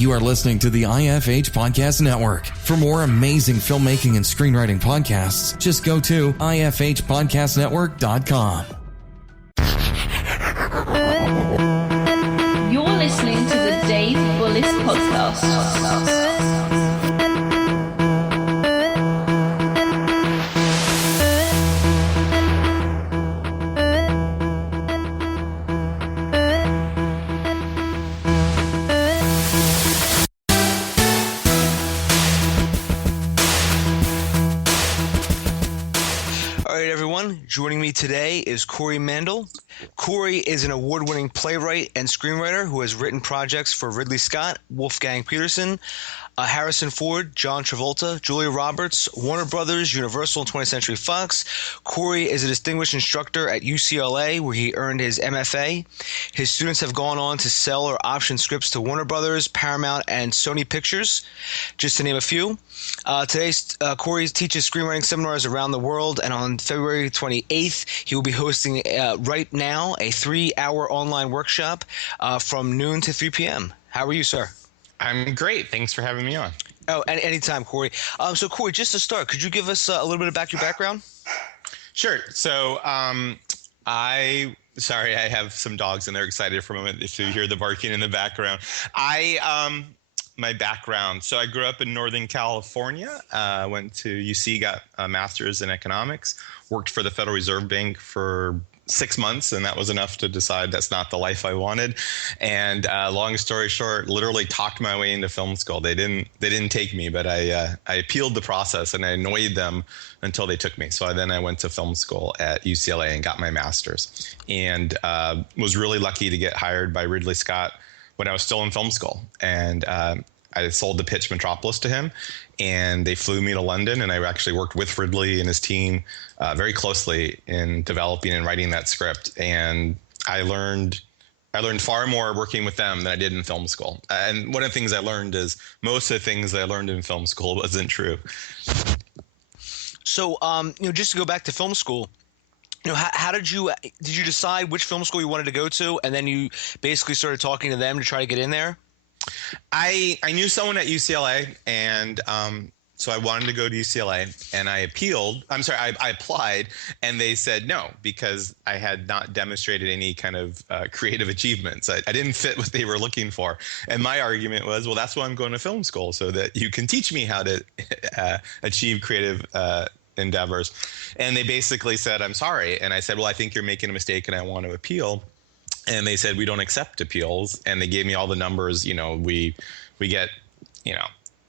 You are listening to the IFH Podcast Network. For more amazing filmmaking and screenwriting podcasts, just go to ifhpodcastnetwork.com. You're listening to the Dave Bullis Podcast. Joining me today is Corey Mandell. Corey is an award-winning playwright and screenwriter who has written projects for Ridley Scott, Wolfgang Peterson, Harrison Ford, John Travolta, Julia Roberts, Warner Brothers, Universal, and 20th Century Fox. Corey is a distinguished instructor at UCLA, where he earned his MFA. His students have gone on to sell or option scripts to Warner Brothers, Paramount, and Sony Pictures, just to name a few. Today, Corey teaches screenwriting seminars around the world, and on February 28th, he will be hosting right now a 3-hour online workshop from noon to 3 p.m. How are you, sir? I'm great. Thanks for having me on. Oh, anytime, Corey. So, Corey, just to start, could you give us a little bit about your background? Sure. So, I have some dogs and they're excited for a moment if you hear the barking in the background. My background. So I grew up in Northern California, went to UC, got a master's in economics, worked for the Federal Reserve Bank for 6 months, and that was enough to decide that's not the life I wanted. And long story short, literally talked my way into film school. They didn't take me, but I appealed the process and I annoyed them until they took me. So I went to film school at UCLA and got my master's, and was really lucky to get hired by Ridley Scott when I was still in film school. And I sold the pitch Metropolis to him, and they flew me to London, and I actually worked with Ridley and his team very closely in developing and writing that script. And I learned far more working with them than I did in film school. And one of the things I learned is most of the things I learned in film school wasn't true. So, just to go back to film school, how did you decide which film school you wanted to go to, and then you basically started talking to them to try to get in there? I knew someone at UCLA, and so I wanted to go to UCLA, and I applied, and they said no, because I had not demonstrated any kind of creative achievements. I didn't fit what they were looking for. And my argument was, well, that's why I'm going to film school, so that you can teach me how to achieve creative endeavors. And they basically said, I'm sorry. And I said, well, I think you're making a mistake and I want to appeal. And they said, we don't accept appeals. And they gave me all the numbers. We get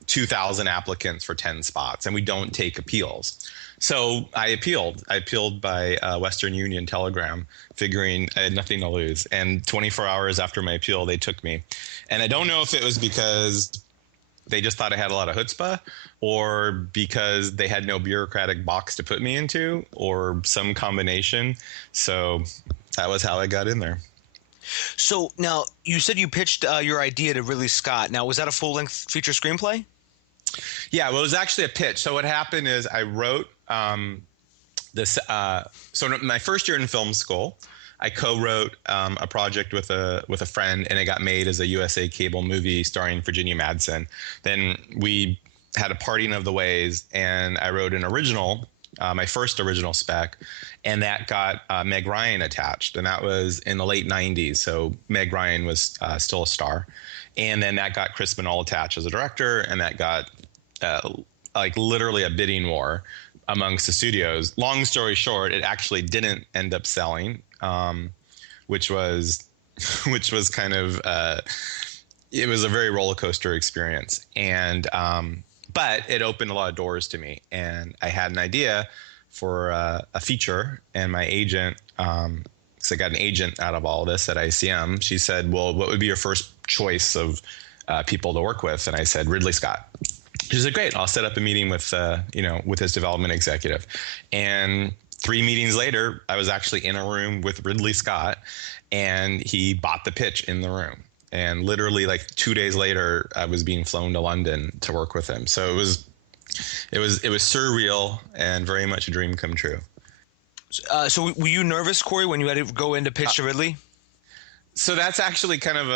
2,000 applicants for 10 spots, and we don't take appeals. So I appealed. I appealed by Western Union Telegram, figuring I had nothing to lose. And 24 hours after my appeal, they took me. And I don't know if it was because they just thought I had a lot of chutzpah, or because they had no bureaucratic box to put me into, or some combination. So that was how I got in there. So now you said you pitched your idea to Ridley Scott. Now, was that a full-length feature screenplay? Yeah, well, it was actually a pitch. So what happened is I wrote this. So my first year in film school, I co-wrote a project with a friend, and it got made as a USA Cable movie starring Virginia Madsen. Then we had a parting of the ways, and I wrote an original, my first original spec, and that got Meg Ryan attached, and that was in the late 90s. So Meg Ryan was still a star. And then that got Chris Mandell attached as a director, and that got literally a bidding war amongst the studios. Long story short, it actually didn't end up selling, which was kind of it was a very roller coaster experience. And but it opened a lot of doors to me, and I had an idea for a feature, and my agent, because I got an agent out of all this at ICM, she said, well, what would be your first choice of people to work with? And I said, Ridley Scott. She said, great, I'll set up a meeting with his development executive. And 3 meetings later, I was actually in a room with Ridley Scott, and he bought the pitch in the room. And literally 2 days later, I was being flown to London to work with him. So it was surreal and very much a dream come true. So were you nervous, Corey, when you had to go in to pitch to Ridley? So that's actually kind of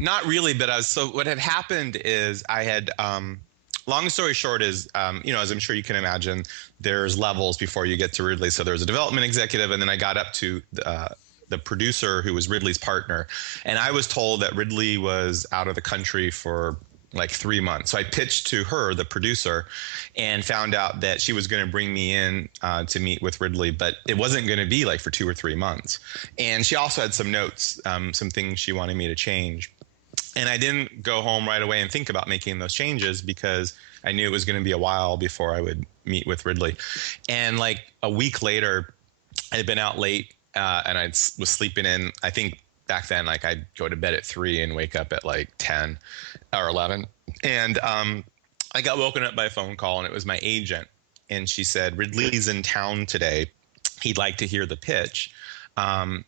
Not really, but so what had happened is I had, long story short is, as I'm sure you can imagine, there's levels before you get to Ridley. So there was a development executive, and then I got up to the producer, who was Ridley's partner. And I was told that Ridley was out of the country for like 3 months. So I pitched to her, the producer, and found out that she was going to bring me in to meet with Ridley, but it wasn't going to be like for 2 or 3 months. And she also had some notes, some things she wanted me to change. And I didn't go home right away and think about making those changes because I knew it was going to be a while before I would meet with Ridley. And like a week later, I had been out late and I was sleeping in. I think back then, like I'd go to bed at 3 and wake up at like 10 or 11. And I got woken up by a phone call, and it was my agent. And she said, Ridley's in town today. He'd like to hear the pitch. Can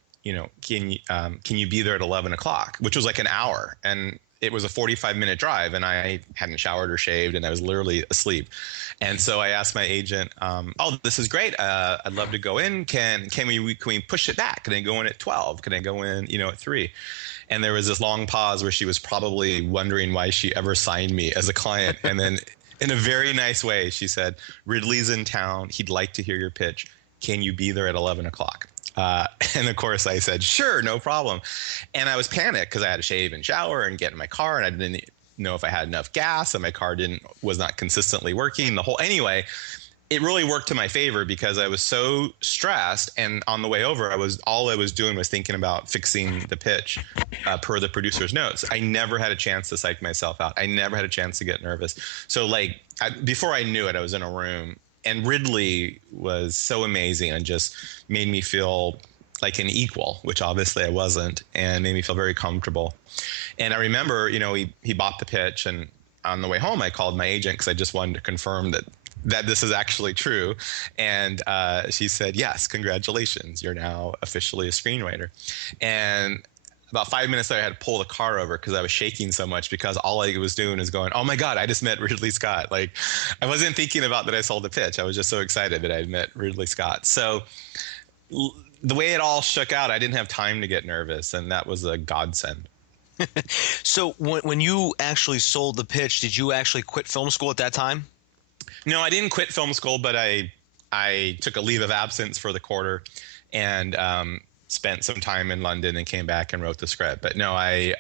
you be there at 11 o'clock, which was like an hour. And it was a 45-minute drive, and I hadn't showered or shaved, and I was literally asleep. And so I asked my agent, "Oh, this is great. I'd love to go in. Can we push it back? Can I go in at 12? Can I go in, at 3?" And there was this long pause where she was probably wondering why she ever signed me as a client. And then, in a very nice way, she said, "Ridley's in town. He'd like to hear your pitch. Can you be there at 11 o'clock?" And of course I said, "Sure, no problem." And I was panicked because I had to shave and shower and get in my car, and I didn't know if I had enough gas, and my car was not consistently working. Anyway, it really worked to my favor because I was so stressed, and on the way over, all I was doing was thinking about fixing the pitch per the producer's notes. I never had a chance to psych myself out. I never had a chance to get nervous. So before I knew it, I was in a room. And Ridley was so amazing and just made me feel like an equal, which obviously I wasn't, and made me feel very comfortable. And I remember, he bought the pitch, and on the way home, I called my agent because I just wanted to confirm that this is actually true. And she said, "Yes, congratulations. You're now officially a screenwriter." And about 5 minutes later, I had to pull the car over because I was shaking so much, because all I was doing is going, "Oh my God, I just met Ridley Scott." Like, I wasn't thinking about that I sold the pitch. I was just so excited that I'd met Ridley Scott. So the way it all shook out, I didn't have time to get nervous, and that was a godsend. So when you actually sold the pitch, did you actually quit film school at that time? No, I didn't quit film school, but I took a leave of absence for the quarter, and spent some time in London and came back and wrote the script. But no, I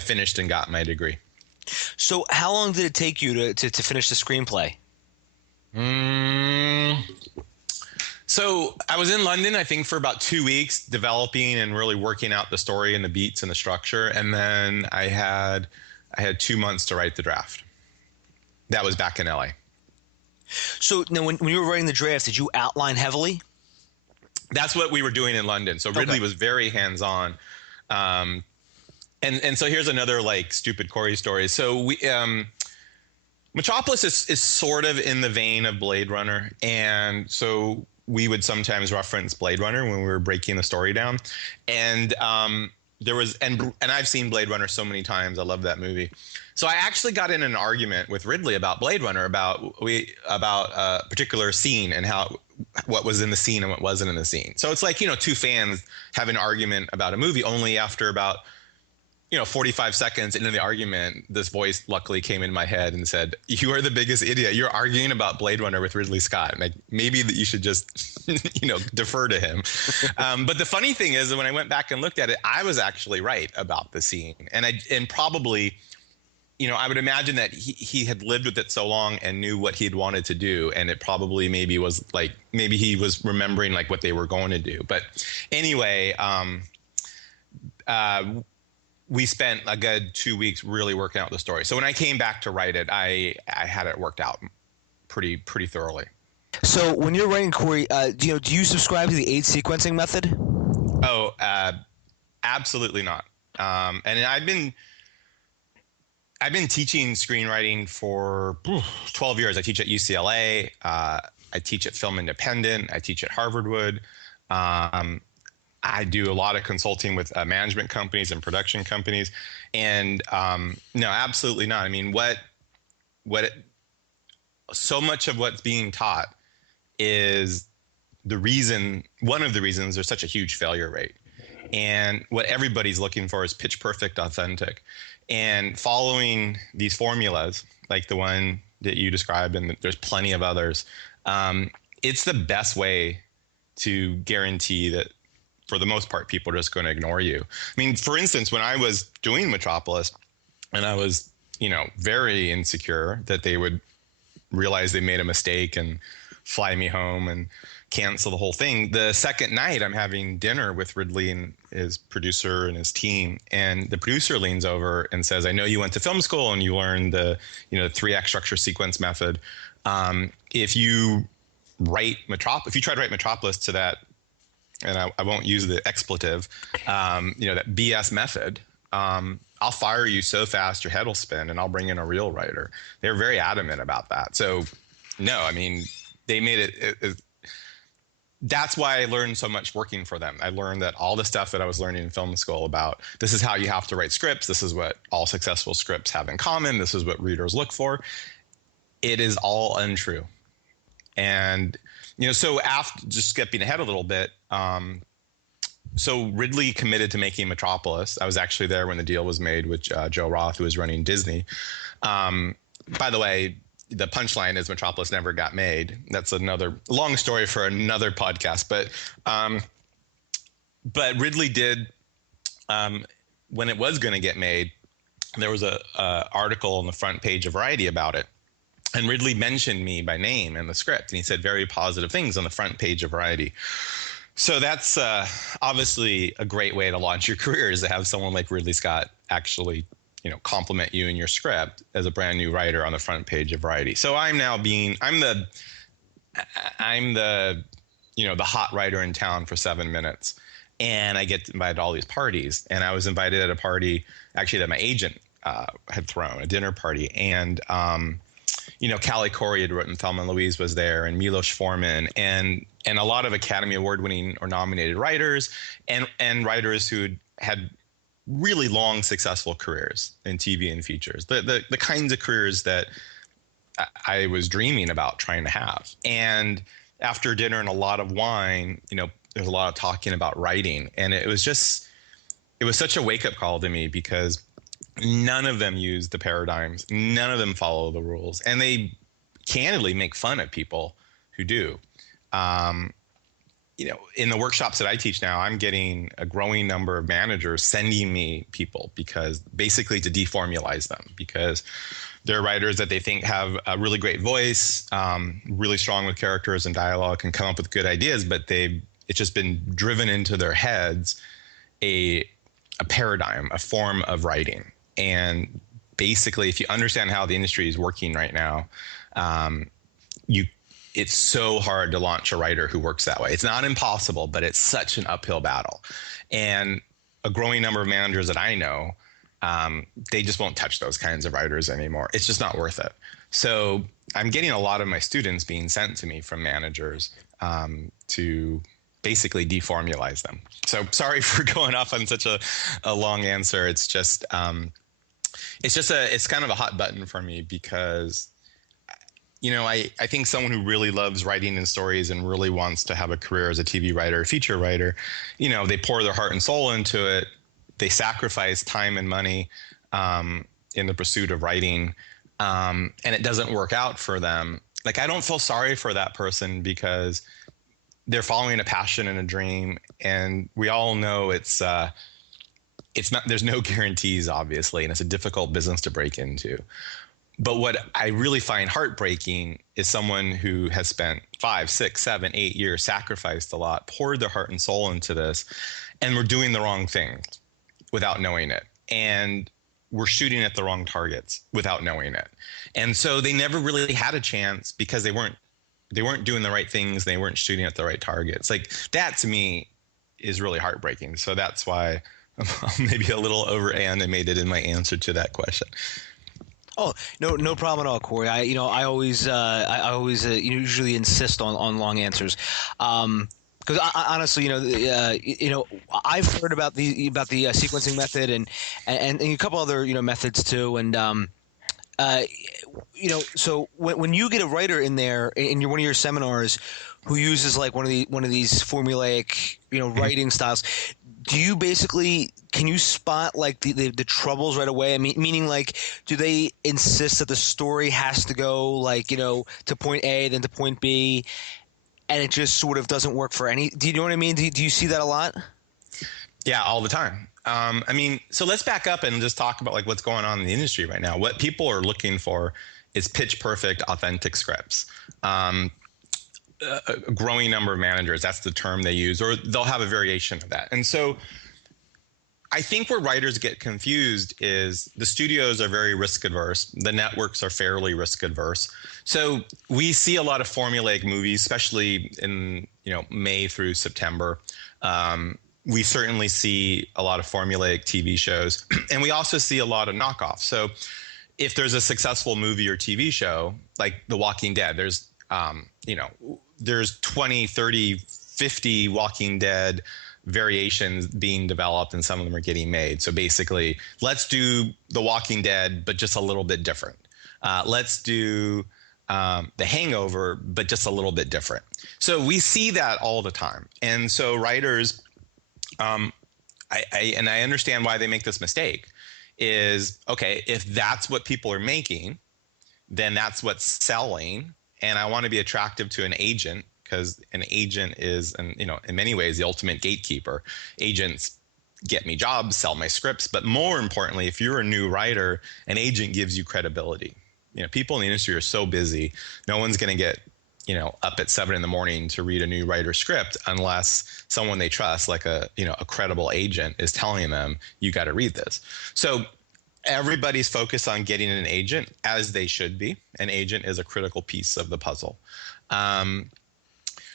finished and got my degree. So how long did it take you to finish the screenplay? So I was in London, I think, for about 2 weeks, developing and really working out the story and the beats and the structure. And then I had 2 months to write the draft. That was back in LA. So now when you were writing the draft, did you outline heavily? That's what we were doing in London. So Ridley was very hands-on. And so here's another stupid Corey story. So Metropolis is sort of in the vein of Blade Runner. And so we would sometimes reference Blade Runner when we were breaking the story down. And there was, and I've seen Blade Runner so many times. I love that movie. So I actually got in an argument with Ridley about Blade Runner, about a particular scene and what was in the scene and what wasn't in the scene. So it's like, two fans have an argument about a movie, only after about 45 seconds into the argument, this voice luckily came in my head and said, "You are the biggest idiot. You're arguing about Blade Runner with Ridley Scott. Like, maybe that you should just, defer to him." But the funny thing is that when I went back and looked at it, I was actually right about the scene. And probably, I would imagine that he had lived with it so long and knew what he'd wanted to do. And it probably maybe he was remembering what they were going to do. But anyway, we spent a good 2 weeks really working out the story. So when I came back to write it, I had it worked out pretty thoroughly. So when you're writing, Corey, do you subscribe to the 8 sequencing method? Oh, absolutely not. And I've been teaching screenwriting for 12 years. I teach at UCLA. I teach at Film Independent. I teach at Harvard Wood. I do a lot of consulting with management companies and production companies. And no, absolutely not. I mean, so much of what's being taught is one of the reasons there's such a huge failure rate. And what everybody's looking for is pitch perfect, authentic. And following these formulas, like the one that you described, and there's plenty of others, it's the best way to guarantee that, for the most part, people are just going to ignore you. I mean, for instance, when I was doing Metropolis, and I was, very insecure that they would realize they made a mistake and fly me home and cancel the whole thing. The second night, I'm having dinner with Ridley and his producer and his team, and the producer leans over and says, "I know you went to film school and you learned the 3-act structure sequence method. If you if you try to write Metropolis to that," and I won't use the expletive, that BS method, I'll fire you so fast your head will spin, and I'll bring in a real writer. They're very adamant about that. So, no, I mean, they made it. That's why I learned so much working for them. I learned that all the stuff that I was learning in film school about, this is how you have to write scripts. This is what all successful scripts have in common. This is what readers look for. It is all untrue. And, so after, just skipping ahead a little bit, so Ridley committed to making Metropolis. I was actually there when the deal was made with Joe Roth, who was running Disney. By the way, the punchline is Metropolis never got made. That's another long story for another podcast. But Ridley did, when it was going to get made, there was a article on the front page of Variety about it. And Ridley mentioned me by name in the script, and he said very positive things on the front page of Variety. So that's obviously a great way to launch your career, is to have someone like Ridley Scott actually, compliment you in your script as a brand new writer on the front page of Variety. So I'm the the hot writer in town for 7 minutes, and I get invited to all these parties. And I was invited at a party actually that my agent had thrown, a dinner party, and Callie Corey had written Thelma and Louise was there, and Milos Forman, and a lot of Academy Award-winning or nominated writers, and writers who had really long, successful careers in TV and features, the kinds of careers that I was dreaming about trying to have. And after dinner and a lot of wine, there's a lot of talking about writing, and it was such a wake-up call to me, because none of them use the paradigms. None of them follow the rules. And they candidly make fun of people who do. In the workshops that I teach now, I'm getting a growing number of managers sending me people, because basically to deformulize them, because they're writers that they think have a really great voice, really strong with characters and dialogue, can come up with good ideas, but it's just been driven into their heads a paradigm, a form of writing. And basically, if you understand how the industry is working right now, it's so hard to launch a writer who works that way. It's not impossible, but it's such an uphill battle. And a growing number of managers that I know, they just won't touch those kinds of writers anymore. It's just not worth it. So I'm getting a lot of my students being sent to me from managers to basically deformulize them. So sorry for going off on such a long answer. It's just it's kind of a hot button for me, because I think someone who really loves writing and stories and really wants to have a career as a TV writer or feature writer, they pour their heart and soul into it. They sacrifice time and money in the pursuit of writing, and it doesn't work out for them. Like, I don't feel sorry for that person, because they're following a passion and a dream, and we all know it's not. There's no guarantees, obviously, and it's a difficult business to break into. But what I really find heartbreaking is someone who has spent 5, 6, 7, 8 years, sacrificed a lot, poured their heart and soul into this, and we're doing the wrong thing without knowing it. And we're shooting at the wrong targets without knowing it. And so they never really had a chance, because they weren't doing the right things. They weren't shooting at the right targets. Like, that to me is really heartbreaking. So that's why I'm maybe a little over-animated in my answer to that question. Oh, no problem at all, Corey. I always usually insist on long answers, because honestly, I've heard about the sequencing method and a couple other methods too, and so when you get a writer in there in one of your seminars who uses like one of these formulaic writing styles, do you basically, can you spot like the troubles right away? I mean, meaning like, do they insist that the story has to go like, to point A, then to point B, and it just sort of doesn't work for any, do you know what I mean? Do you see that a lot? Yeah, all the time. I mean, so let's back up and just talk about like what's going on in the industry right now. What people are looking for is pitch perfect, authentic scripts. A growing number of managers, that's the term they use, or they'll have a variation of that. And so I think where writers get confused is the studios are very risk adverse. The networks are fairly risk adverse. So we see a lot of formulaic movies, especially in May through September. We certainly see a lot of formulaic TV shows, and we also see a lot of knockoffs. So if there's a successful movie or TV show like The Walking Dead, there's there's 20, 30, 50 Walking Dead variations being developed, and some of them are getting made. So basically, let's do The Walking Dead, but just a little bit different. Let's do The Hangover, but just a little bit different. So we see that all the time. And so writers, I understand why they make this mistake, is, okay, if that's what people are making, then that's what's selling. And I want to be attractive to an agent, because an agent is, in many ways, the ultimate gatekeeper. Agents get me jobs, sell my scripts. But more importantly, if you're a new writer, an agent gives you credibility. People in the industry are so busy. No one's going to get, up at 7 a.m. to read a new writer's script unless someone they trust, like a credible agent, is telling them, you got to read this. So everybody's focused on getting an agent, as they should be. An agent is a critical piece of the puzzle.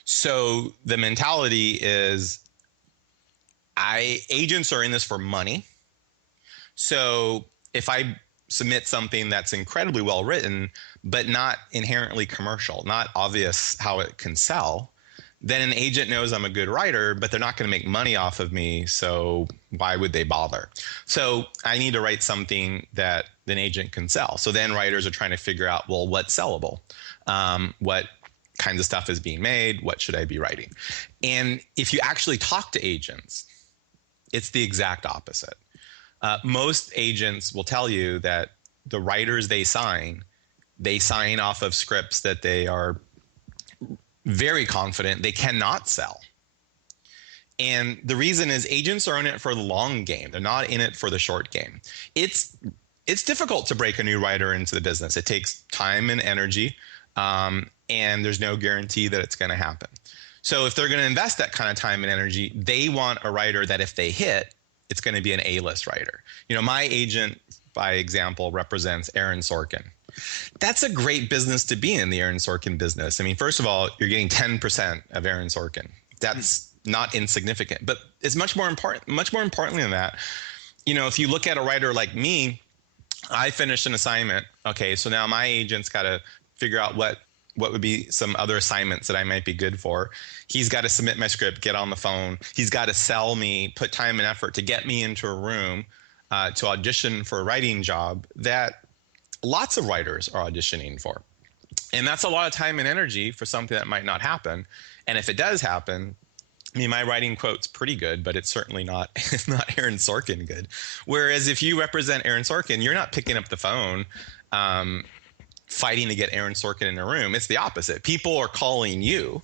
So the mentality is, agents are in this for money. So if I submit something that's incredibly well written, but not inherently commercial, not obvious how it can sell, then an agent knows I'm a good writer, but they're not going to make money off of me. So why would they bother? So I need to write something that an agent can sell. So then writers are trying to figure out, well, what's sellable? What kinds of stuff is being made? What should I be writing? And if you actually talk to agents, it's the exact opposite. Most agents will tell you that the writers they sign off of scripts that they are very confident they cannot sell. And the reason is, agents are in it for the long game. They're not in it for the short game. It's difficult to break a new writer into the business. It takes time and energy, and there's no guarantee that it's going to happen. So if they're going to invest that kind of time and energy, they want a writer that if they hit, it's going to be an A-list writer. My agent, by example, represents Aaron Sorkin. That's a great business to be in, the Aaron Sorkin business. I mean, first of all, you're getting 10% of Aaron Sorkin. That's not insignificant, but it's much more importantly than that. If you look at a writer like me, I finished an assignment. Okay, so now my agent's got to figure out what would be some other assignments that I might be good for. He's got to submit my script, get on the phone. He's got to sell me, put time and effort to get me into a room to audition for a writing job that lots of writers are auditioning for. And that's a lot of time and energy for something that might not happen. And if it does happen, I mean, my writing quote's pretty good, but it's certainly not, it's not Aaron Sorkin good. Whereas if you represent Aaron Sorkin, you're not picking up the phone fighting to get Aaron Sorkin in a room. It's the opposite. People are calling you,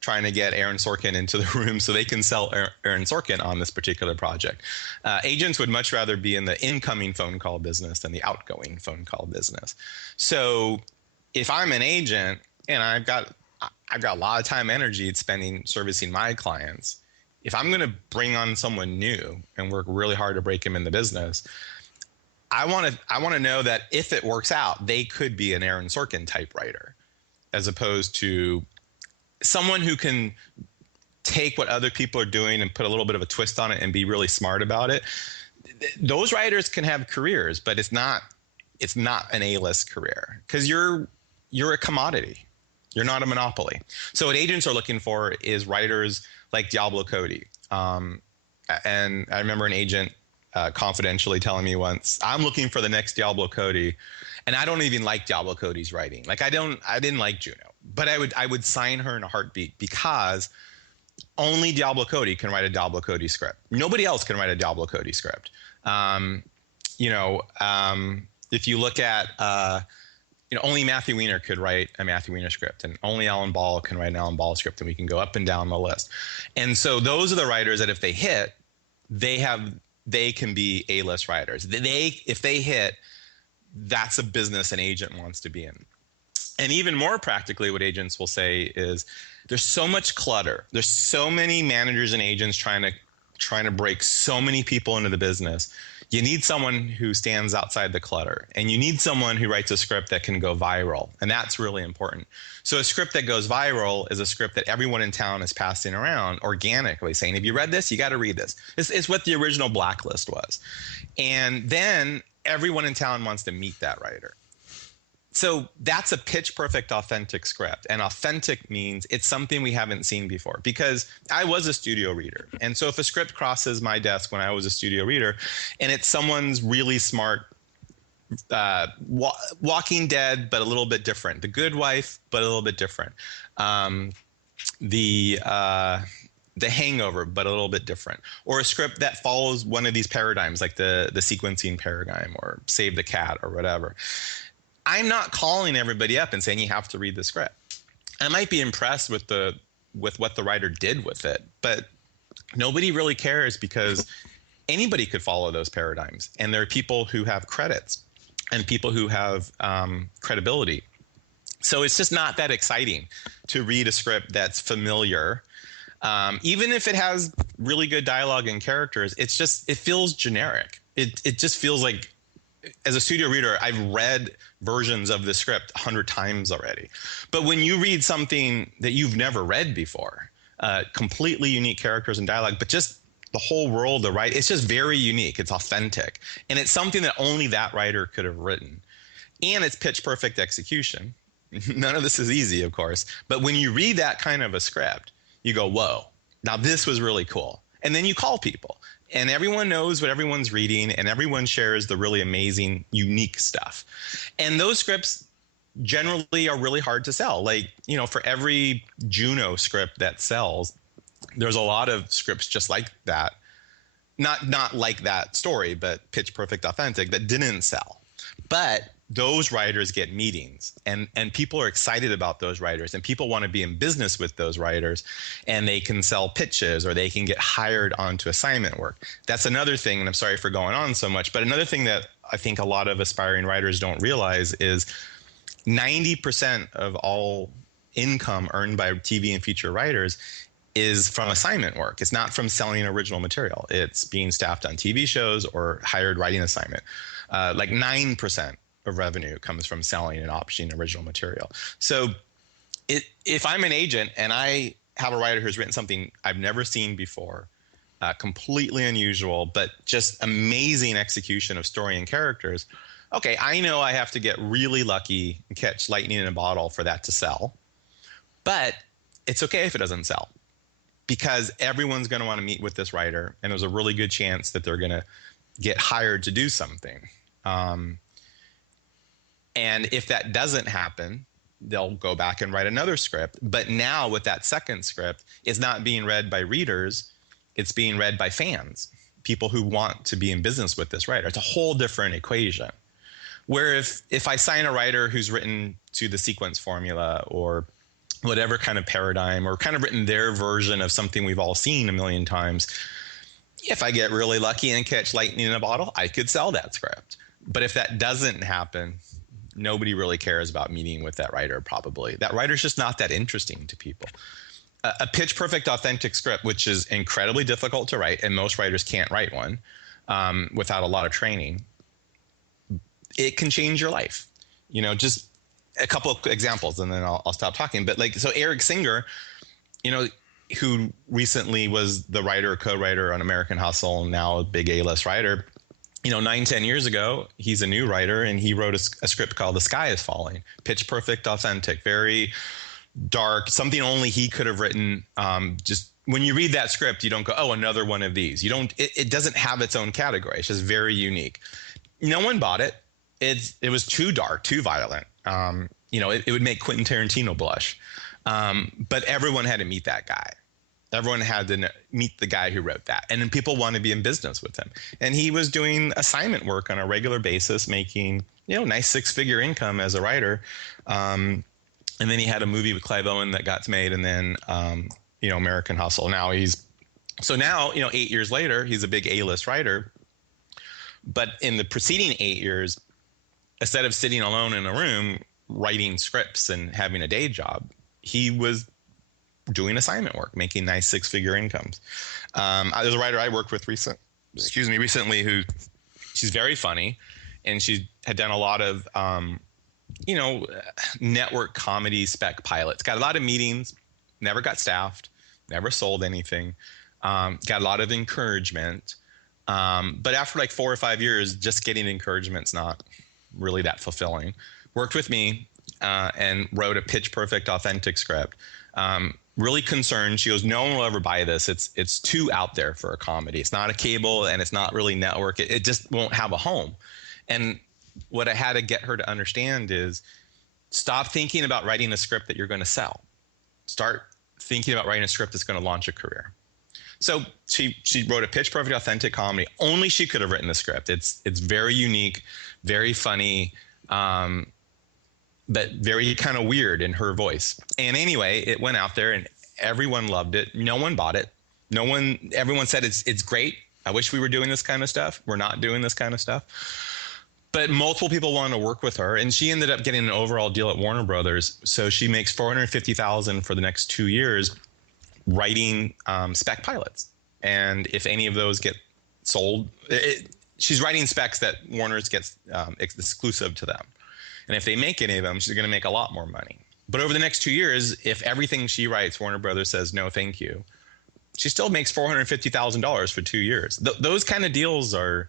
trying to get Aaron Sorkin into the room so they can sell Aaron Sorkin on this particular project. Agents would much rather be in the incoming phone call business than the outgoing phone call business. So if I'm an agent and I've got a lot of time and energy spending servicing my clients, if I'm going to bring on someone new and work really hard to break him in the business, I want to know that if it works out, they could be an Aaron Sorkin type writer, as opposed to someone who can take what other people are doing and put a little bit of a twist on it and be really smart about it. Those writers can have careers, but it's not an A-list career, because you're a commodity. You're not a monopoly. So what agents are looking for is writers like Diablo Cody. And I remember an agent confidentially telling me once, I'm looking for the next Diablo Cody, and I don't even like Diablo Cody's writing. Like I didn't like Juno, but I would sign her in a heartbeat, because only Diablo Cody can write a Diablo Cody script. Nobody else can write a Diablo Cody script. If you look at, only Matthew Weiner could write a Matthew Weiner script, and only Alan Ball can write an Alan Ball script, and we can go up and down the list. And so those are the writers that if they hit, they can be A-list writers. If they hit, that's a business an agent wants to be in. And even more practically, what agents will say is there's so much clutter. There's so many managers and agents trying to break so many people into the business. You need someone who stands outside the clutter, and you need someone who writes a script that can go viral. And that's really important. So a script that goes viral is a script that everyone in town is passing around organically, saying, have you read this? You got to read this. It's what the original Blacklist was. And then everyone in town wants to meet that writer. So that's a pitch perfect, authentic script. And authentic means it's something we haven't seen before, because I was a studio reader. And so if a script crosses my desk when I was a studio reader and it's someone's really smart, Walking Dead, but a little bit different, The Good Wife, but a little bit different, The Hangover, but a little bit different, or a script that follows one of these paradigms, like the sequencing paradigm or Save the Cat or whatever, I'm not calling everybody up and saying you have to read the script. I might be impressed with what the writer did with it, but nobody really cares, because anybody could follow those paradigms. And there are people who have credits and people who have credibility. So it's just not that exciting to read a script that's familiar. Even if it has really good dialogue and characters, it feels generic. It just feels like, as a studio reader, I've read versions of the script 100 times already. But when you read something that you've never read before, completely unique characters and dialogue, but just the whole world, it's just very unique. It's authentic. And it's something that only that writer could have written. And it's pitch perfect execution. None of this is easy, of course. But when you read that kind of a script, you go, whoa, now this was really cool. And then you call people. And everyone knows what everyone's reading, and everyone shares the really amazing, unique stuff. And those scripts generally are really hard to sell. Like, for every Juno script that sells, there's a lot of scripts just like that. Not like that story, but pitch perfect, authentic, that didn't sell. But those writers get meetings, and people are excited about those writers, and people want to be in business with those writers, and they can sell pitches, or they can get hired onto assignment work. That's another thing, and I'm sorry for going on so much, but another thing that I think a lot of aspiring writers don't realize is 90% of all income earned by TV and feature writers is from assignment work. It's not from selling original material. It's being staffed on TV shows or hired writing assignment. Like 9% of revenue comes from selling and optioning original material. So if I'm an agent and I have a writer who's written something I've never seen before, completely unusual, but just amazing execution of story and characters, okay, I know I have to get really lucky and catch lightning in a bottle for that to sell. But it's okay if it doesn't sell, because everyone's going to want to meet with this writer, and there's a really good chance that they're going to get hired to do something. And if that doesn't happen, they'll go back and write another script. But now with that second script, it's not being read by readers. It's being read by fans, people who want to be in business with this writer. It's a whole different equation. Where if I sign a writer who's written to the sequence formula or whatever kind of paradigm, or kind of written their version of something we've all seen a million times, if I get really lucky and catch lightning in a bottle, I could sell that script. But if that doesn't happen, nobody really cares about meeting with that writer, probably. That writer's just not that interesting to people. A pitch perfect, authentic script, which is incredibly difficult to write, and most writers can't write one without a lot of training, it can change your life. Just a couple of examples, and then I'll stop talking. But so Eric Singer, who recently was the writer, co-writer on American Hustle, and now a big A-list writer, 9-10 years ago, he's a new writer, and he wrote a script called The Sky is Falling. Pitch perfect, authentic, very dark, something only he could have written. Just when you read that script, you don't go, oh, another one of these. It doesn't have its own category. It's just very unique. No one bought it. It was too dark, too violent. It would make Quentin Tarantino blush. But everyone had to meet that guy. Everyone had to meet the guy who wrote that. And then people want to be in business with him. And he was doing assignment work on a regular basis, making, nice six-figure income as a writer. And then he had a movie with Clive Owen that got made, and then, American Hustle. Now 8 years later, he's a big A-list writer. But in the preceding 8 years, instead of sitting alone in a room writing scripts and having a day job, he was doing assignment work, making nice six-figure incomes. There's a writer I worked with recently who she's very funny, and she had done a lot of network comedy spec pilots. Got a lot of meetings, never got staffed, never sold anything. Got a lot of encouragement, but after like 4 or 5 years, just getting encouragement's not really that fulfilling. Worked with me and wrote a pitch perfect, authentic script. Really concerned. She goes, no one will ever buy this. It's too out there for a comedy. It's not a cable, and it's not really network. It just won't have a home. And what I had to get her to understand is stop thinking about writing a script that you're going to sell. Start thinking about writing a script that's going to launch a career. So she wrote a pitch perfect, authentic comedy. Only she could have written the script. It's very unique, very funny, but very kind of weird in her voice. And anyway, it went out there and everyone loved it. No one bought it. Everyone said it's great. I wish we were doing this kind of stuff. We're not doing this kind of stuff. But multiple people wanted to work with her, and she ended up getting an overall deal at Warner Brothers. So she makes $450,000 for the next 2 years writing spec pilots. And if any of those get sold, she's writing specs that Warner's gets exclusive to them. And if they make any of them, she's going to make a lot more money. But over the next 2 years, if everything she writes, Warner Brothers says, no, thank you, she still makes $450,000 for 2 years. Those kind of deals are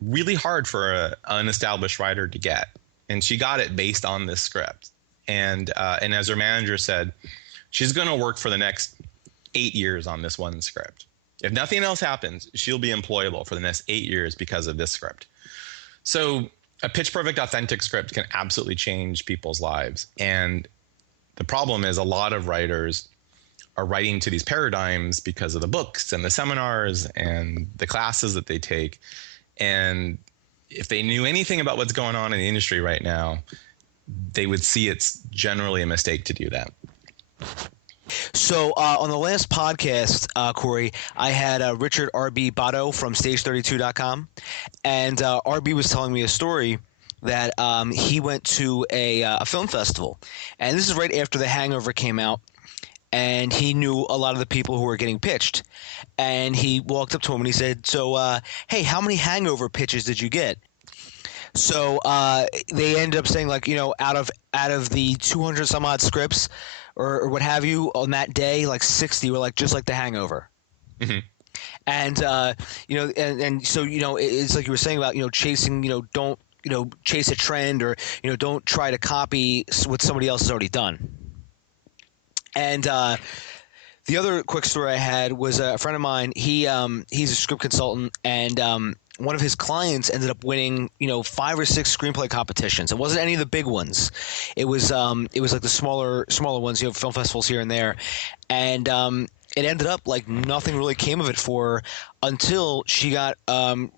really hard for an unestablished writer to get. And she got it based on this script. And as her manager said, she's going to work for the next 8 years on this one script. If nothing else happens, she'll be employable for the next 8 years because of this script. So a pitch perfect, authentic script can absolutely change people's lives. And the problem is a lot of writers are writing to these paradigms because of the books and the seminars and the classes that they take. And if they knew anything about what's going on in the industry right now, they would see it's generally a mistake to do that. So on the last podcast, Corey, I had Richard R.B. Botto from Stage32.com, and R.B. was telling me a story that he went to a film festival, and this is right after The Hangover came out, and he knew a lot of the people who were getting pitched, and he walked up to him and he said, so, hey, how many Hangover pitches did you get? So they ended up saying, like, out of the 200 some odd scripts or what have you on that day, like 60 were like just like The Hangover. Mm-hmm. And and so it's like you were saying about chasing, don't chase a trend, or don't try to copy what somebody else has already done. And the other quick story I had was a friend of mine. He's a script consultant, and one of his clients ended up winning 5 or 6 screenplay competitions. It wasn't any of the big ones. It was like the smaller ones, film festivals here and there, and it ended up like nothing really came of it for her until she got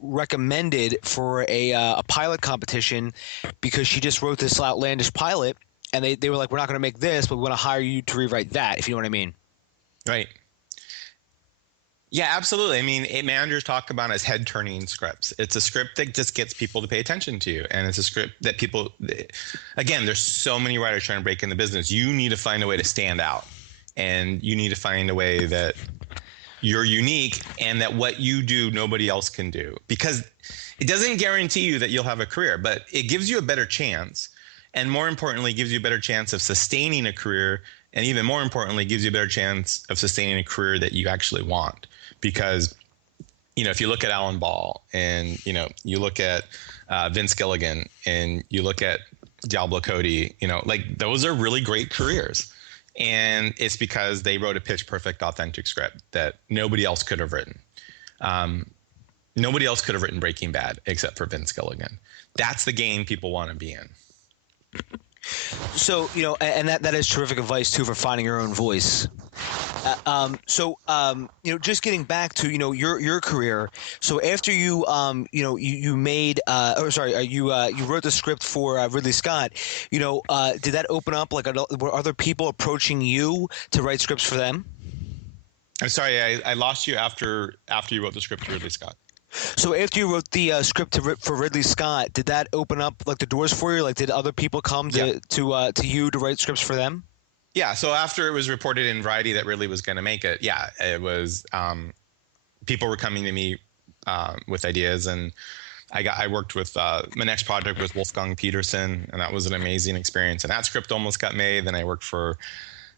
recommended for a pilot competition, because she just wrote this outlandish pilot, and they were like, we're not going to make this, but we want to hire you to rewrite that, if you know what I mean. Right. Yeah, absolutely. I mean, managers talk about it as head-turning scripts. It's a script that just gets people to pay attention to you. And it's a script that people – again, there's so many writers trying to break in the business. You need to find a way to stand out. And you need to find a way that you're unique and that what you do nobody else can do. Because it doesn't guarantee you that you'll have a career, but it gives you a better chance. And more importantly, gives you a better chance of sustaining a career. And even more importantly, gives you a better chance of sustaining a career that you actually want. Because, if you look at Alan Ball and, you look at Vince Gilligan and you look at Diablo Cody, like those are really great careers. And it's because they wrote a pitch perfect, authentic script that nobody else could have written. Nobody else could have written Breaking Bad except for Vince Gilligan. That's the game people want to be in. So, and that is terrific advice too for finding your own voice. Just getting back to your career. So after you made you wrote the script for Ridley Scott. Did that open up were other people approaching you to write scripts for them? I'm sorry, I lost you after you wrote the script to Ridley Scott. So after you wrote the script for Ridley Scott, did that open up the doors for you? Did other people come to you to write scripts for them? Yeah. So after it was reported in Variety that Ridley was going to make it, it was people were coming to me with ideas, and I worked with my next project was Wolfgang Peterson, and that was an amazing experience. And that script almost got made. Then I worked for,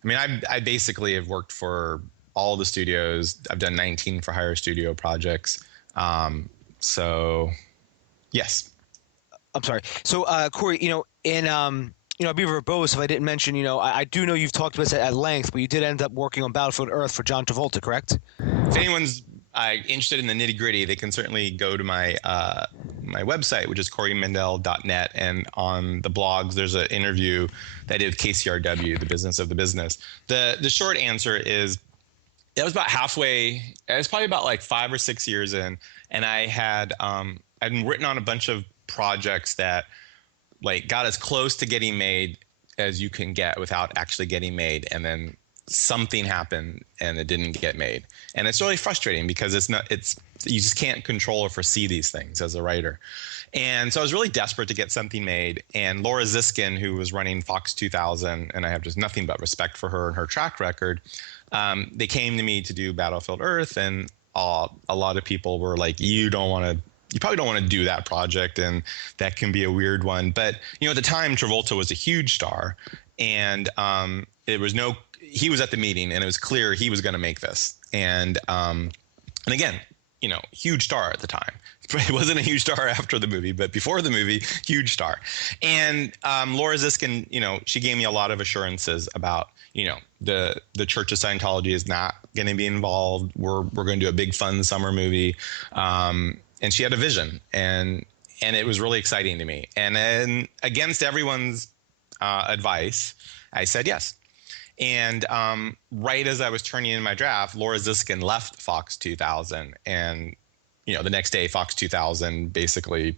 I basically have worked for all the studios. I've done 19 for hire studio projects. So, yes. I'm sorry. So, Corey, I'll be verbose if I didn't mention, I do know you've talked about this at length, but you did end up working on Battlefield Earth for John Travolta, correct? If anyone's interested in the nitty gritty, they can certainly go to my my website, which is corymandell.net. And on the blogs, there's an interview that I did with KCRW, the business of the business. The short answer is, it was about halfway. It was probably about 5 or 6 years in, and I had I'd written on a bunch of projects that got as close to getting made as you can get without actually getting made, and then something happened and it didn't get made, and it's really frustrating because you just can't control or foresee these things as a writer. And so I was really desperate to get something made, and Laura Ziskin, who was running Fox 2000, and I have just nothing but respect for her and her track record. They came to me to do Battlefield Earth, and a lot of people were like, you probably don't want to do that project, and that can be a weird one. But, at the time, Travolta was a huge star, and he was at the meeting, and it was clear he was going to make this. And again, huge star at the time. It wasn't a huge star after the movie, but before the movie, huge star. And Laura Ziskin, she gave me a lot of assurances about, the Church of Scientology is not going to be involved. We're going to do a big fun summer movie. And she had a vision, and it was really exciting to me. And then against everyone's advice, I said yes. And right as I was turning in my draft, Laura Ziskin left Fox 2000, and the next day, Fox 2000 basically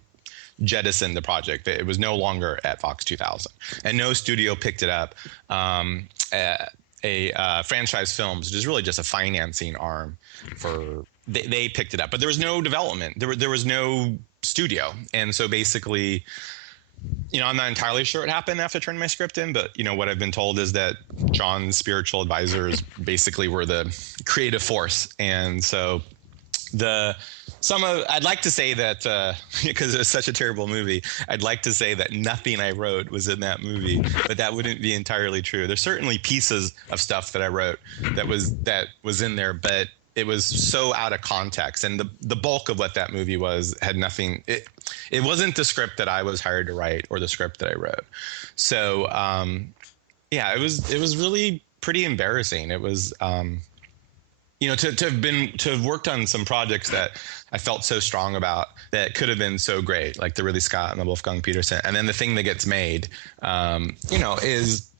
jettisoned the project. It was no longer at Fox 2000, and no studio picked it up. Franchise Films, which is really just a financing arm for, they picked it up, but there was no development. There was no studio, and so basically, I'm not entirely sure what happened after turning my script in, but what I've been told is that John's spiritual advisors basically were the creative force, and so I'd like to say that because it was such a terrible movie, I'd like to say that nothing I wrote was in that movie, but that wouldn't be entirely true. There's certainly pieces of stuff that I wrote that was in there, but it was so out of context, and the bulk of what that movie had nothing. It wasn't the script that I was hired to write or the script that I wrote. So it was really pretty embarrassing. It was. To have worked on some projects that I felt so strong about that could have been so great, like the Ridley Scott and the Wolfgang Peterson, and then the thing that gets made, is,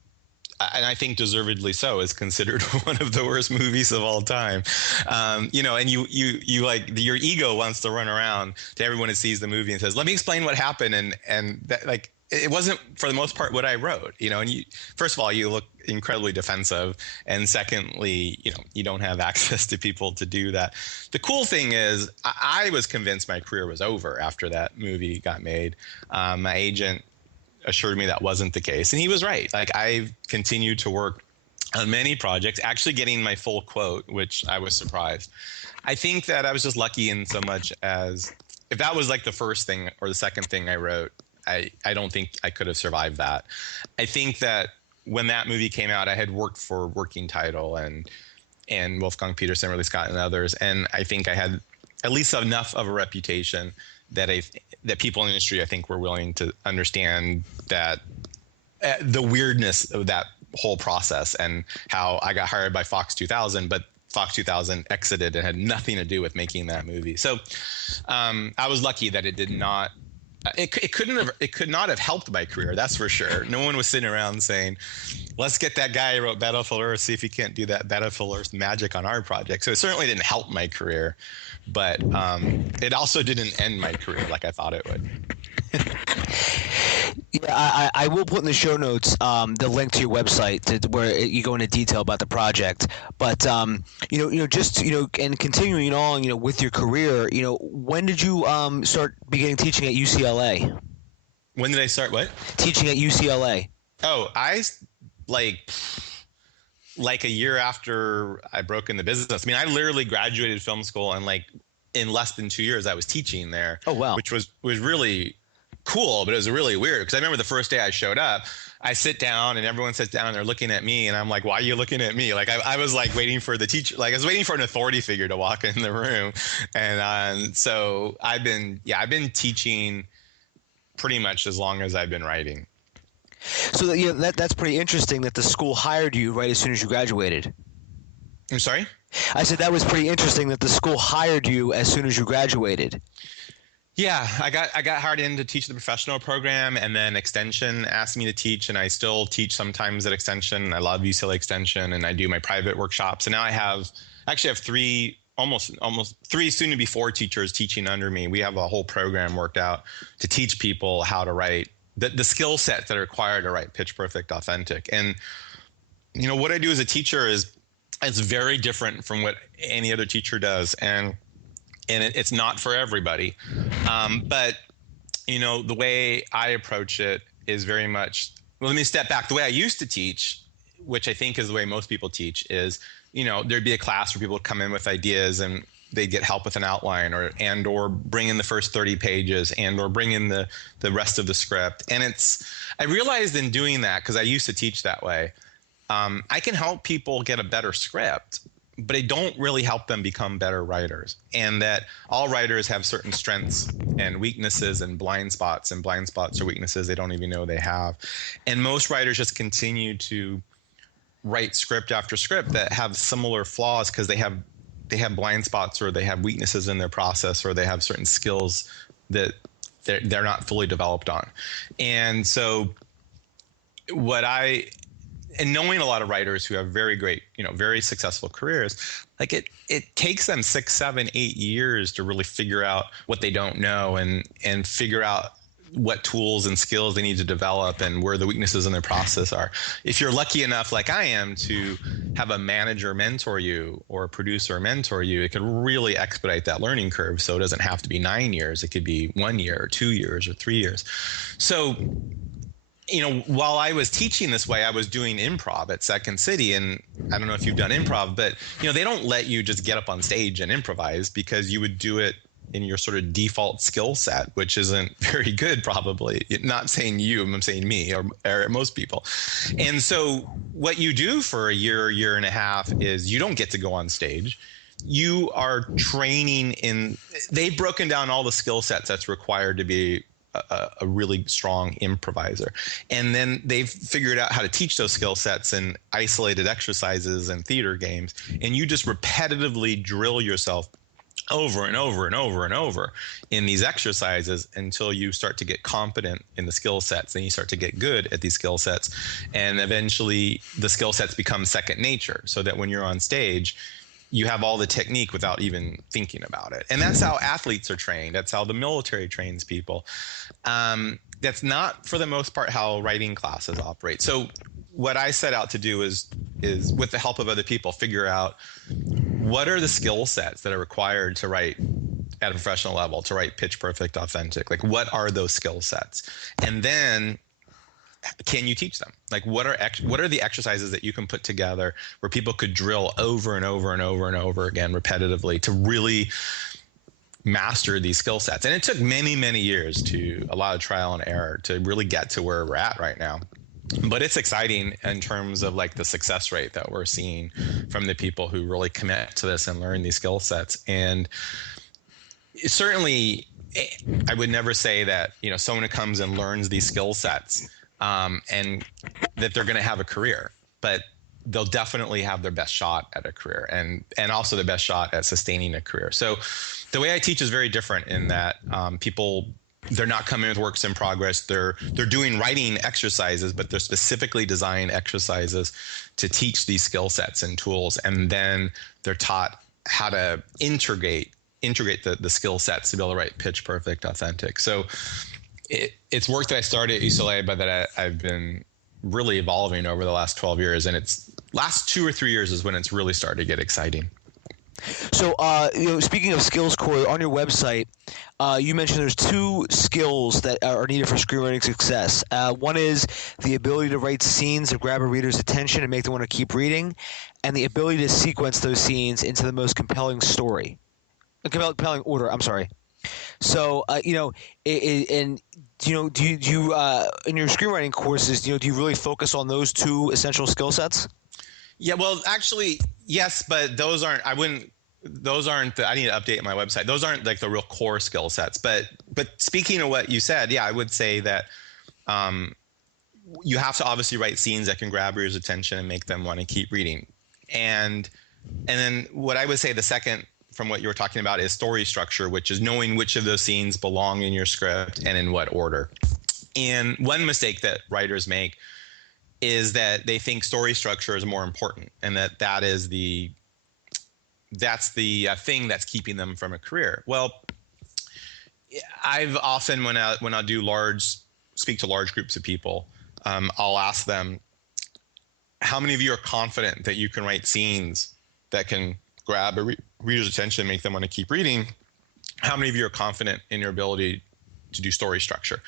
and I think deservedly so, is considered one of the worst movies of all time. And you your ego wants to run around to everyone who sees the movie and says, "Let me explain what happened," and that it wasn't for the most part what I wrote, and first of all, you look incredibly defensive, and secondly, you don't have access to people to do that. The cool thing is I was convinced my career was over after that movie got made. My agent assured me that wasn't the case, and he was right. I continued to work on many projects, actually getting my full quote, which I was surprised. I think that I was just lucky in so much as, if that was the first thing or the second thing I wrote, I don't think I could have survived that. I think that when that movie came out, I had worked for Working Title and Wolfgang Peterson, Ridley Scott, and others, and I think I had at least enough of a reputation that people in the industry, I think, were willing to understand that the weirdness of that whole process and how I got hired by Fox 2000, but Fox 2000 exited and had nothing to do with making that movie. So I was lucky that it did not it could not have helped my career. That's for sure. No one was sitting around saying, let's get that guy who wrote Battlefield Earth, see if he can't do that Battlefield Earth magic on our project. So it certainly didn't help my career, but it also didn't end my career like I thought it would. Yeah, I will put in the show notes the link to your website where you go into detail about the project. But just and continuing on, with your career, when did you start beginning teaching at UCLA? When did I start what? Teaching at UCLA. Oh, I like a year after I broke in the business. I mean, I literally graduated film school and in less than 2 years I was teaching there. Oh wow, which was really cool, but it was really weird because I remember the first day I showed up, I sit down and everyone sits down and they're looking at me and I'm like, why are you looking at me? Like I was like waiting for the teacher, like I was waiting for an authority figure to walk in the room. And so I've been teaching pretty much as long as I've been writing. So that's pretty interesting that the school hired you right as soon as you graduated. I'm sorry? I said that was pretty interesting that the school hired you as soon as you graduated. Yeah, I got hired in to teach the professional program, and then Extension asked me to teach, and I still teach sometimes at Extension. I love UCLA Extension, and I do my private workshops. And now I have three, almost three, soon to be four teachers teaching under me. We have a whole program worked out to teach people how to write the skill sets that are required to write pitch perfect, authentic. And what I do as a teacher is it's very different from what any other teacher does, and it's not for everybody. But the way I approach it is very much, well, let me step back. The way I used to teach, which I think is the way most people teach, is, there'd be a class where people would come in with ideas and they'd get help with an outline or bring in the first 30 pages or bring in the rest of the script. And I realized in doing that, because I used to teach that way, I can help people get a better script, but I don't really help them become better writers. And that all writers have certain strengths and weaknesses and blind spots are weaknesses they don't even know they have. And most writers just continue to write script after script that have similar flaws because they have blind spots, or they have weaknesses in their process, or they have certain skills that they're not fully developed on. And so and knowing a lot of writers who have very great, very successful careers, like it takes them 6, 7, 8 years to really figure out what they don't know and figure out what tools and skills they need to develop and where the weaknesses in their process are. If you're lucky enough, like I am, to have a manager mentor you or a producer mentor you, it could really expedite that learning curve. So it doesn't have to be 9 years. It could be 1 year or 2 years or 3 years. So while I was teaching this way, I was doing improv at Second City. And I don't know if you've done improv, but, they don't let you just get up on stage and improvise, because you would do it in your sort of default skill set, which isn't very good, probably. Not saying you, I'm saying me or most people. And so what you do for a year and a half is you don't get to go on stage. You are training they've broken down all the skill sets that's required to be a really strong improviser. And then they've figured out how to teach those skill sets in isolated exercises and theater games. And you just repetitively drill yourself over and over and over and over in these exercises until you start to get competent in the skill sets. Then you start to get good at these skill sets. And eventually the skill sets become second nature, so that when you're on stage, you have all the technique without even thinking about it. And that's how athletes are trained. That's how the military trains people. That's not, for the most part, how writing classes operate. So what I set out to do is with the help of other people, figure out what are the skill sets that are required to write at a professional level, to write pitch perfect, authentic. Like, what are those skill sets? And then can you teach them? Like, what are the exercises that you can put together where people could drill over and over and over and over again repetitively to really master these skill sets? And it took many, many years, to a lot of trial and error, to really get to where we're at right now. But it's exciting in terms of like the success rate that we're seeing from the people who really commit to this and learn these skill sets. And certainly, I would never say that, someone who comes and learns these skill sets and that they're going to have a career, but they'll definitely have their best shot at a career, and also their best shot at sustaining a career. So the way I teach is very different in that people they're not coming with works in progress. They're doing writing exercises, but they're specifically designed exercises to teach these skill sets and tools, and then they're taught how to integrate the skill sets to be able to write pitch perfect, authentic. So it's work that I started at UCLA, but that I've been really evolving over the last 12 years, and it's last 2 or 3 years is when it's really started to get exciting. So, speaking of skills, Corey, on your website, you mentioned there's 2 skills that are needed for screenwriting success. One is the ability to write scenes that grab a reader's attention and make them want to keep reading, and the ability to sequence those scenes into the most compelling story. Compelling order, I'm sorry. So, do you in your screenwriting courses, do you really focus on those 2 essential skill sets? Yeah, well, actually, yes, but those aren't. I need to update my website. Those aren't like the real core skill sets. But speaking of what you said, yeah, I would say that you have to obviously write scenes that can grab readers' attention and make them want to keep reading. And then what I would say the second from what you were talking about is story structure, which is knowing which of those scenes belong in your script and in what order. And one mistake that writers make is that they think story structure is more important, and that's the thing that's keeping them from a career. Well, I've often when I speak to large groups of people, I'll ask them, how many of you are confident that you can write scenes that can grab a reader's attention and make them want to keep reading? How many of you are confident in your ability to do story structure?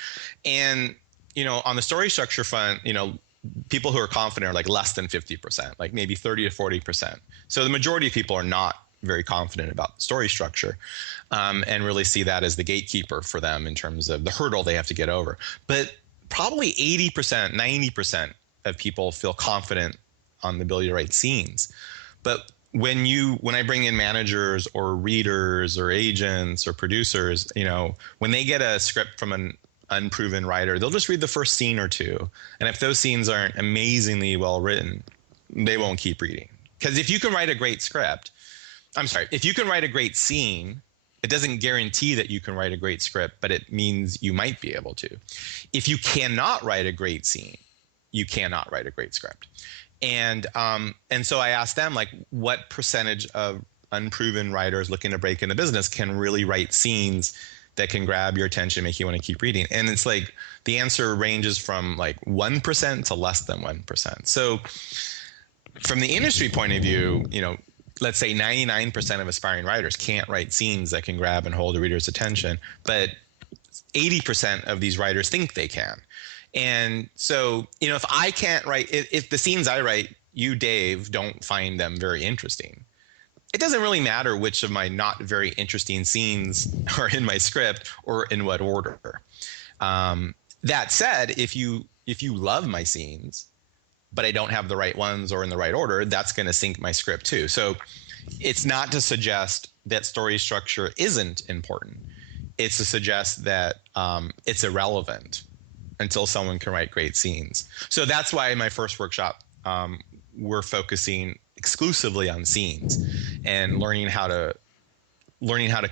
And on the story structure front, people who are confident are like less than 50%, like maybe 30 to 40%. So the majority of people are not very confident about story structure, and really see that as the gatekeeper for them in terms of the hurdle they have to get over. But probably 80%, 90% of people feel confident on the ability to write scenes. But when I bring in managers or readers or agents or producers, when they get a script from an unproven writer, they'll just read the first scene or 2. And if those scenes aren't amazingly well written, they won't keep reading. Because if you can write a great scene, it doesn't guarantee that you can write a great script, but it means you might be able to. If you cannot write a great scene, you cannot write a great script. And so I asked them, like, what percentage of unproven writers looking to break in the business can really write scenes that can grab your attention, make you want to keep reading? And it's like the answer ranges from like 1% to less than 1%. So from the industry point of view, let's say 99% of aspiring writers can't write scenes that can grab and hold a reader's attention, but 80% of these writers think they can. And so, if I can't write, if the scenes I write, you, Dave, don't find them very interesting, it doesn't really matter which of my not very interesting scenes are in my script or in what order. That said, if you love my scenes, but I don't have the right ones or in the right order, that's going to sink my script too. So it's not to suggest that story structure isn't important. It's to suggest that it's irrelevant until someone can write great scenes. So that's why in my first workshop, we're focusing exclusively on scenes and learning how to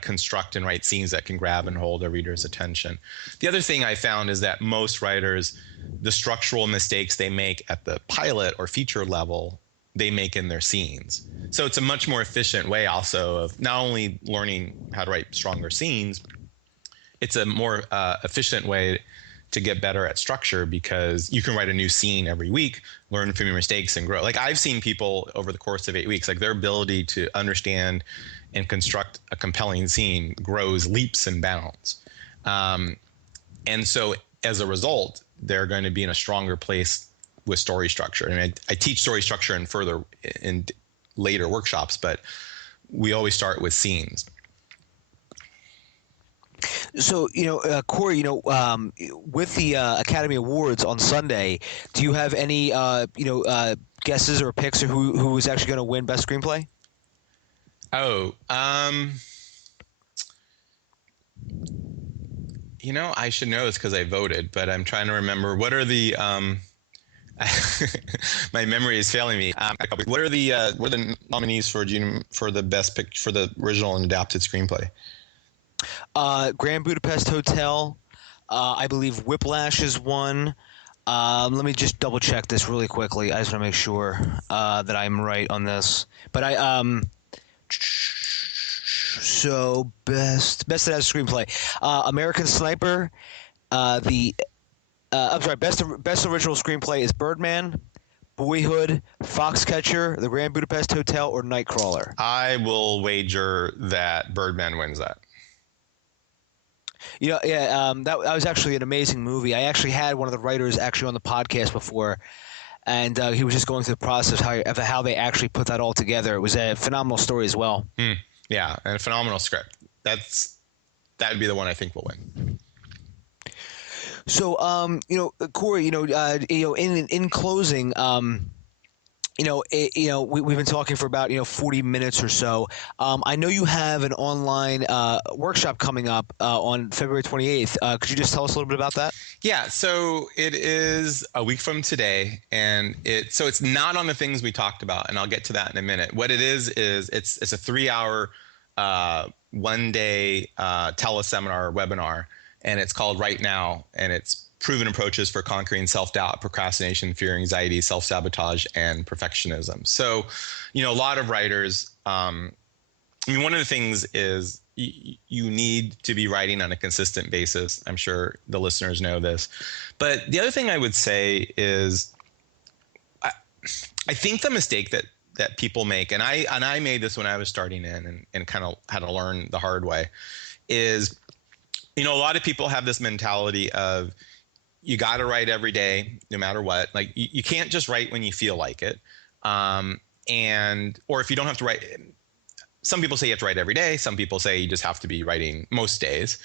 construct and write scenes that can grab and hold a reader's attention. The other thing I found is that most writers, the structural mistakes they make at the pilot or feature level, they make in their scenes. So it's a much more efficient way also of not only learning how to write stronger scenes, it's a more efficient way to get better at structure, because you can write a new scene every week, learn from your mistakes and grow. Like I've seen people over the course of 8 weeks, like their ability to understand and construct a compelling scene grows leaps and bounds. And so as a result, they're going to be in a stronger place with story structure. I mean, I teach story structure in later workshops, but we always start with scenes. So, Corey, with the Academy Awards on Sunday, do you have any, guesses or picks of who is actually going to win Best Screenplay? Oh, I should know this because I voted, but I'm trying to remember. What are the my memory is failing me. What are the nominees for the best pick for the original and adapted screenplay? Grand Budapest Hotel, I believe Whiplash is one. Let me just double check this really quickly. I just want to make sure that I'm right on this. But so best that has a screenplay. American Sniper. I'm sorry. Best original screenplay is Birdman, Boyhood, Foxcatcher, The Grand Budapest Hotel, or Nightcrawler. I will wager that Birdman wins that. That was actually an amazing movie. I actually had one of the writers actually on the podcast before, and he was just going through the process of how they actually put that all together. It was a phenomenal story as well. Yeah, and a phenomenal script. That would be the one I think will win. So, Corey, in closing, we've been talking for about 40 minutes or so. I know you have an online workshop coming up on February 28th. Could you just tell us a little bit about that? Yeah, so it is a week from today, and it's not on the things we talked about, and I'll get to that in a minute. What it is it's a 3-hour, one-day teleseminar webinar, and it's called Right Now, and it's proven approaches for conquering self-doubt, procrastination, fear, anxiety, self-sabotage, and perfectionism. So, a lot of writers, one of the things is you need to be writing on a consistent basis. I'm sure the listeners know this. But the other thing I would say is I think the mistake that people make, and I made this when I was starting in and kind of had to learn the hard way, is, a lot of people have this mentality of you got to write every day, no matter what. Like you can't just write when you feel like it. Or if you don't have to write, some people say you have to write every day. Some people say you just have to be writing most days.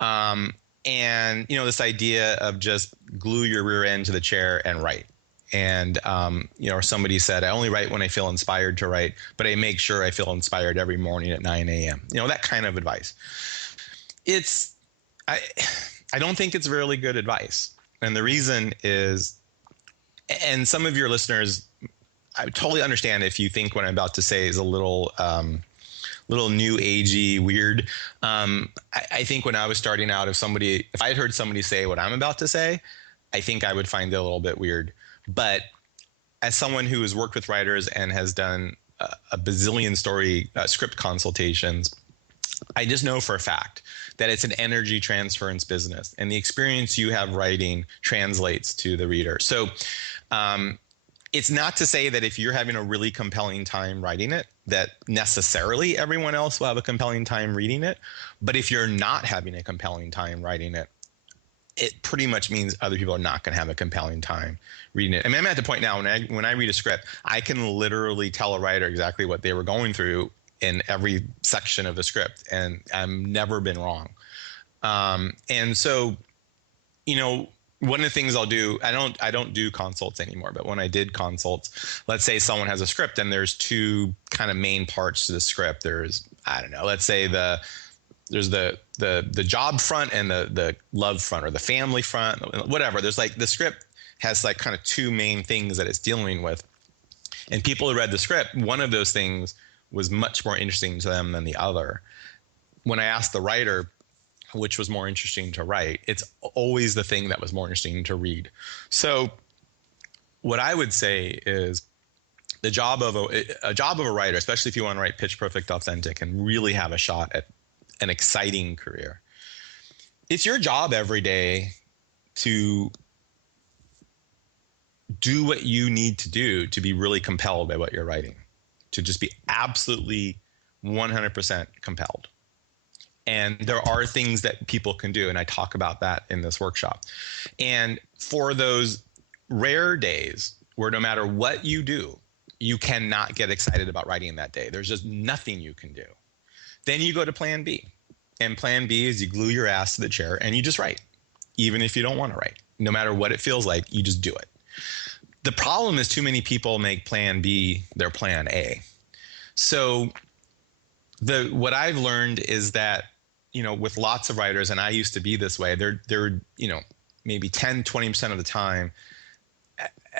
This idea of just glue your rear end to the chair and write. And, or somebody said, I only write when I feel inspired to write, but I make sure I feel inspired every morning at 9 a.m. That kind of advice. I don't think it's really good advice. And the reason is, and some of your listeners, I totally understand if you think what I'm about to say is a little new agey, weird. I think when I was starting out, if I had heard somebody say what I'm about to say, I think I would find it a little bit weird. But as someone who has worked with writers and has done a bazillion story script consultations, I just know for a fact that it's an energy transference business, and the experience you have writing translates to the reader. So it's not to say that if you're having a really compelling time writing it, that necessarily everyone else will have a compelling time reading it. But if you're not having a compelling time writing it, it pretty much means other people are not going to have a compelling time reading it. I mean, I'm at the point now when I read a script, I can literally tell a writer exactly what they were going through in every section of the script, and I've never been wrong. And so, one of the things I'll do, I don't do consults anymore, but when I did consults, let's say someone has a script and there's two kind of main parts to the script. There's, I don't know, let's say there's the job front and the love front, or the family front, whatever. There's like, the script has like kind of two main things that it's dealing with. And people who read the script, one of those things was much more interesting to them than the other. When I asked the writer which was more interesting to write, it's always the thing that was more interesting to read. So what I would say is the job of a writer, especially if you want to write pitch perfect, authentic, and really have a shot at an exciting career, it's your job every day to do what you need to do to be really compelled by what you're writing, to just be absolutely 100% compelled. And there are things that people can do, and I talk about that in this workshop. And for those rare days where no matter what you do, you cannot get excited about writing that day, there's just nothing you can do, then you go to plan B. And plan B is you glue your ass to the chair and you just write, even if you don't want to write. No matter what it feels like, you just do it. The problem is too many people make plan B their plan A. So what I've learned is that, with lots of writers, and I used to be this way, they're maybe 10, 20% of the time,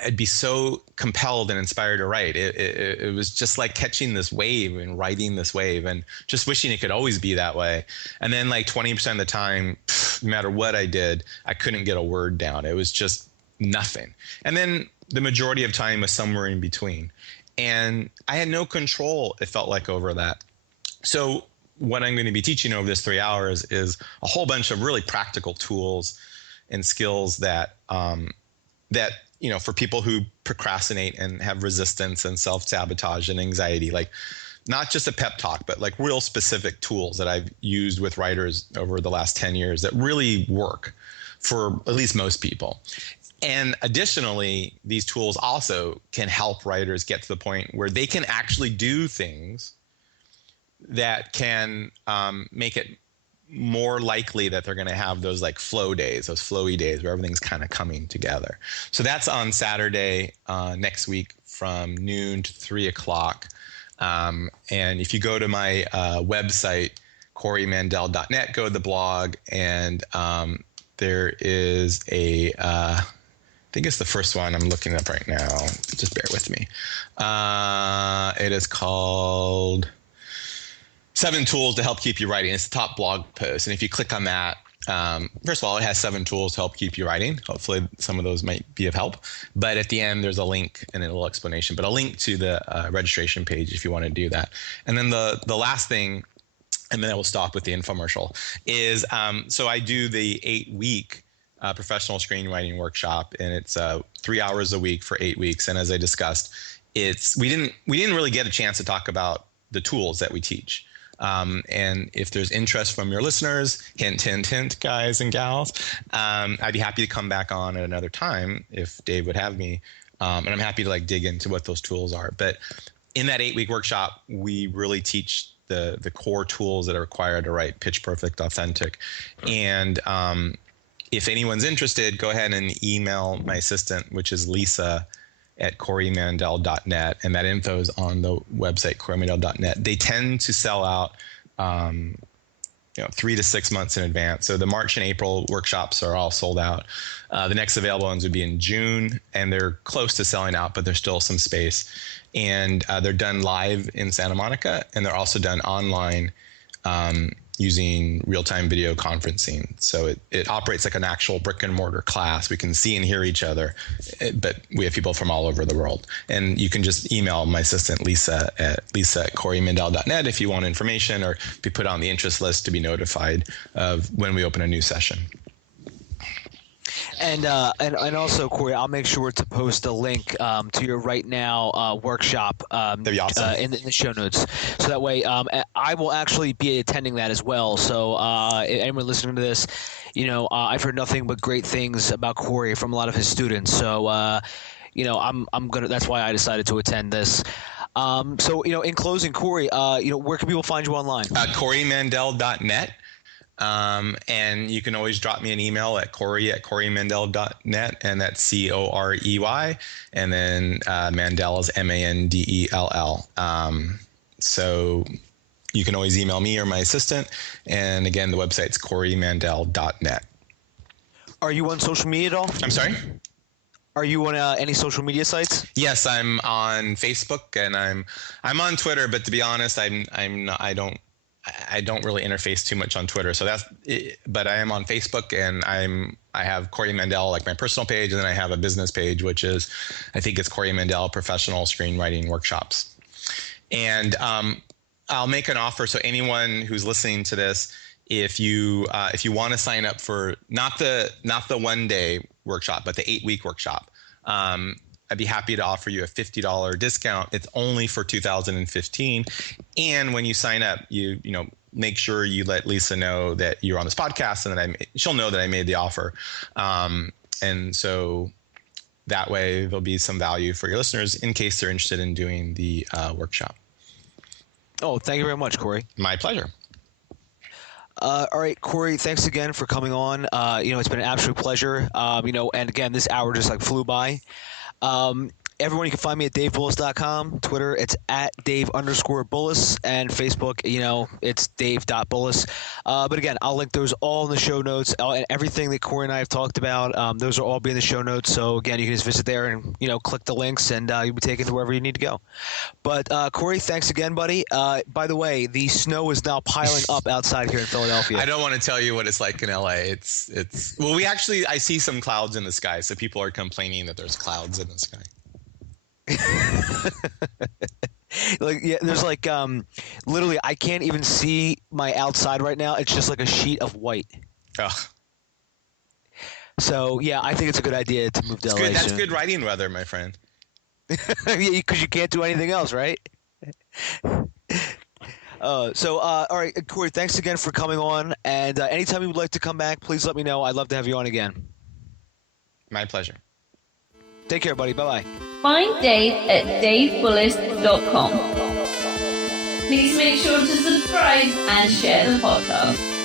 I'd be so compelled and inspired to write. It was just like catching this wave and riding this wave and just wishing it could always be that way. And then like 20% of the time, no matter what I did, I couldn't get a word down. It was just nothing. And then the majority of time was somewhere in between. And I had no control, it felt like, over that. So what I'm going to be teaching over this 3 hours is a whole bunch of really practical tools and skills that for people who procrastinate and have resistance and self-sabotage and anxiety, like not just a pep talk, but like real specific tools that I've used with writers over the last 10 years that really work for at least most people. And additionally, these tools also can help writers get to the point where they can actually do things that can make it more likely that they're going to have those like flow days, those flowy days where everything's kind of coming together. So that's on Saturday next week from noon to 3 o'clock. And if you go to my website, CoreyMandell.net, go to the blog, and there is I think it's the first one I'm looking up right now. Just bear with me. It is called 7 Tools to Help Keep You Writing. It's the top blog post. And if you click on that, first of all, it has 7 tools to help keep you writing. Hopefully some of those might be of help. But at the end, there's a link and a little explanation, but a link to the registration page if you want to do that. And then the last thing, and then I will stop with the infomercial, is so I do the 8-week professional screenwriting workshop, and it's 3 hours a week for 8 weeks. And as I discussed, we didn't really get a chance to talk about the tools that we teach. And if there's interest from your listeners, hint, hint, hint, guys and gals, I'd be happy to come back on at another time if Dave would have me. And I'm happy to like dig into what those tools are. But in that 8-week workshop, we really teach the core tools that are required to write pitch perfect, authentic. And if anyone's interested, go ahead and email my assistant, which is Lisa at CoreyMandell.net, and that info is on the website, CoreyMandell.net. They tend to sell out 3 to 6 months in advance. So the March and April workshops are all sold out. The next available ones would be in June, and they're close to selling out, but there's still some space. And they're done live in Santa Monica, and they're also done online using real-time video conferencing. So it operates like an actual brick and mortar class. We can see and hear each other, but we have people from all over the world. And you can just email my assistant, Lisa at CoreyMandell.net if you want information, or be put on the interest list to be notified of when we open a new session. And also, Corey, I'll make sure to post a link to your Right Now workshop That'd be awesome. in the show notes. So that way I will actually be attending that as well. So anyone listening to this, I've heard nothing but great things about Corey from a lot of his students. So, I'm going to – that's why I decided to attend this. So, in closing, Corey, where can people find you online? CoreyMandell.net. And you can always drop me an email at Corey@CoreyMandell.net, and that's COREY, and then Mandell is MANDELL. So you can always email me or my assistant, and again, the website's CoreyMandell.net. Are you on social media at all? I'm sorry? Are you on any social media sites? Yes, I'm on Facebook, and I'm on Twitter, but to be honest, I don't really interface too much on Twitter. So but I am on Facebook, and I have Corey Mandell, like my personal page, and then I have a business page, which is, I think it's Corey Mandell Professional Screenwriting Workshops. And I'll make an offer. So anyone who's listening to this, if you want to sign up for not the 1-day workshop, but the 8-week workshop, I'd be happy to offer you a $50 discount. It's only for 2015. And when you sign up, you make sure you let Lisa know that you're on this podcast, and that she'll know that I made the offer. And so that way there'll be some value for your listeners in case they're interested in doing the workshop. Oh, thank you very much, Corey. My pleasure. All right, Corey, thanks again for coming on. It's been an absolute pleasure. And again, this hour just like flew by. everyone, you can find me at davebullis.com. Twitter, it's at Dave_Bullis. And Facebook, it's Dave.Bullis. But again, I'll link those all in the show notes. And everything that Corey and I have talked about, those will all be in the show notes. So again, you can just visit there and, click the links and you'll be taken to wherever you need to go. But Corey, thanks again, buddy. By the way, the snow is now piling up outside here in Philadelphia. I don't want to tell you what it's like in LA. Well, I see some clouds in the sky, so people are complaining that there's clouds in the sky. There's literally I can't even see my outside right now. It's just like a sheet of white. Ugh. So yeah, I think it's a good idea to move to LA. That's good writing weather, my friend. Yeah, because you can't do anything else, right? All right, Corey, thanks again for coming on. And anytime you would like to come back, please let me know. I'd love to have you on again. My pleasure. Take care, buddy. Bye-bye. Find Dave at davebullis.com. Please make sure to subscribe and share the podcast.